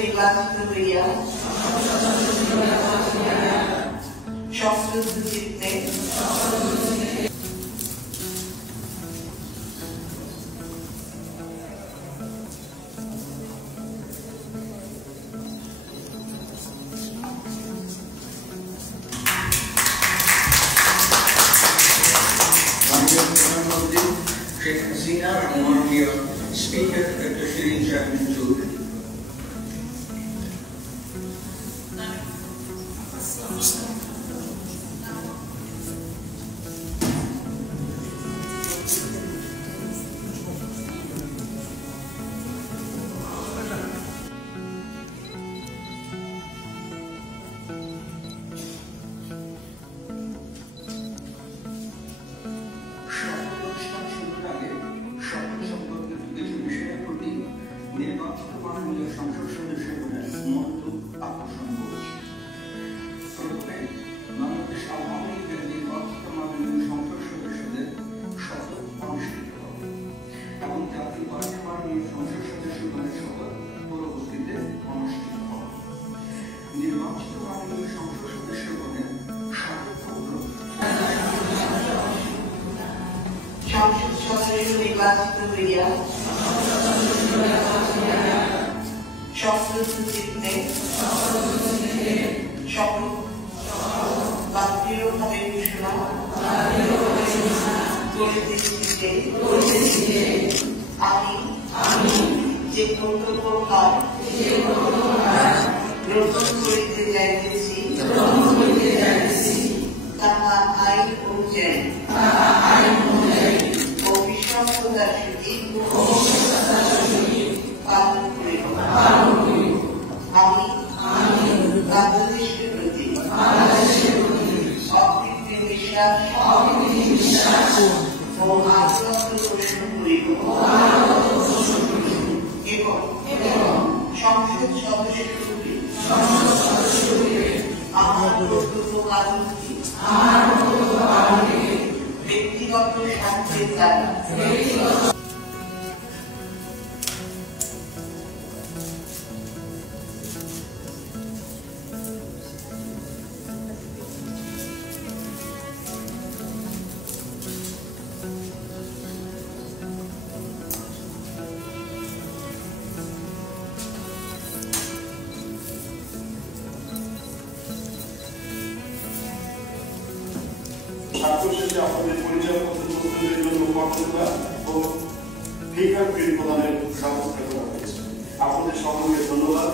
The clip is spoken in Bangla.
নির্বাচিত হইয়া সংযুক্ত চিত্তে Sheikh Hasina and Honorary Speaker Dr. Shireen Shaheen Choudhury. নির্বাচিত মাননীয় সংসদ সদস্যগণের মনোযোগ আকর্ষণ করেছে। প্রথমে বাংলাদেশ আওয়ামী লীগের নির্বাচিত মাননীয় সংসদ সদস্যদের শপথ অনুষ্ঠিত হবে এবং জাতীয় পার্টির মাননীয় সংসদ সদস্যগণের শপথ পরবর্তীতে অনুষ্ঠিত হবে। নির্বাচিত মাননীয় সংসদ সদস্যগণের শপথপত্র সংসদ সদস্য নির্বাচিত হইয়া সংযুক্ত চিত্তে শপথ বা দৃঢ়ভাবে ঘোষণা করিতেছি যে আমি যে কর্তব্যভার গ্রহণ করিতে যাইতেছি তাহা আইন অনুযায়ী ও বিশ্বস্ততার সহিত পালন করিব। আমি বাংলাদেশের প্রতি অকৃত্রিম বিশ্বাস ও আগ্রহ পোষণ করিব এবং সংসদ সদস্যরূপে আমার কর্তব্য পালনকে ব্যক্তিগত স্বার্থের দ্বারা স্বাক্ষর শেষে আপনাদের পরিচয়পত্র প্রস্তুতের জন্য কর্মকর্তা ও ফিঙ্গারপ্রিন্ট প্রদানের ব্যবস্থা করা হয়েছে। আপনাদের সকলকে ধন্যবাদ।